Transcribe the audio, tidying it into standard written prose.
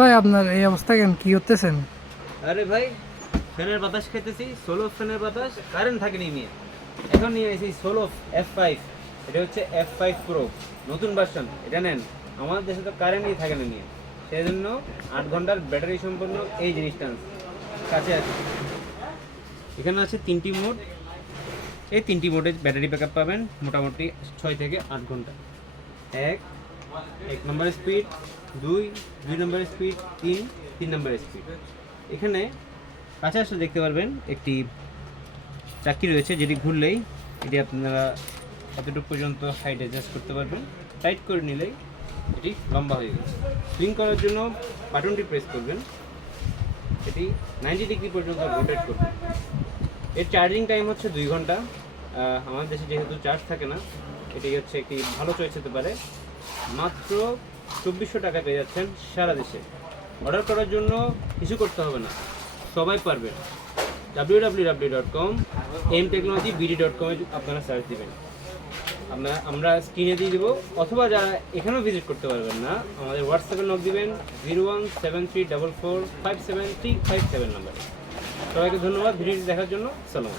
ভাই আপনার এই অবস্থা কেন, কি করতেছেন? আরে ভাই, ফ্যানের বাতাস খেতেছি, সোলো ফ্যানের বাতাস, কারেন্ট থাকেনি নিয়ে। এখন নিয়ে এসেছি সোলো F5। এটা হচ্ছে F5 প্রো, নতুন ভার্সন। এটা নেন, আমার দেশে তো কারেন্টই থাকে না নিয়ে, সেই জন্য 8 ঘন্টার ব্যাটারি সম্পন্ন এই জিনিসটা আনছি। কাছে আছে, এখানে আছে 3টি মোড। এই 3টি মোডে ব্যাটারি ব্যাকআপ পাবেন মোটামুটি 6 থেকে 8 ঘন্টা। এক এক নম্বর স্পিড, দুই নম্বর স্পিড, তিন নম্বর স্পিড। এখানে কাছে আসলে দেখতে পারবেন একটি চাকি রয়েছে, যেটি ঘুরলেই এটি আপনারা এতটুকু পর্যন্ত হাইট অ্যাডজাস্ট করতে পারবেন। টাইট করে নিলেই এটি লম্বা হয়ে গেছে। সুইং করার জন্য বাটনটি প্রেস করবেন, এটি 90 ডিগ্রি পর্যন্ত রোটেট করবে। এর চার্জিং টাইম হচ্ছে 2 ঘন্টা। আমাদের দেশে যেহেতু চার্জ থাকে না, এটি হচ্ছে একটি ভালো চয়েস হতে পারে। মাত্র 2400 টাকা পেয়ে যাচ্ছেন সারা দেশে। অর্ডার করার জন্য কিছু করতে হবে না, সবাই পারবেন। www.mtechnologybd.com এ আপনারা সার্চ দিবেন, আমরা স্ক্রিনে দিয়ে দেবো, অথবা যারা এখানেও ভিজিট করতে পারবেন না, আমাদের হোয়াটসঅ্যাপে নক দিবেন 017344573557 নাম্বারে। সবাইকে ধন্যবাদ ভিডিওটি দেখার জন্য। সালাম।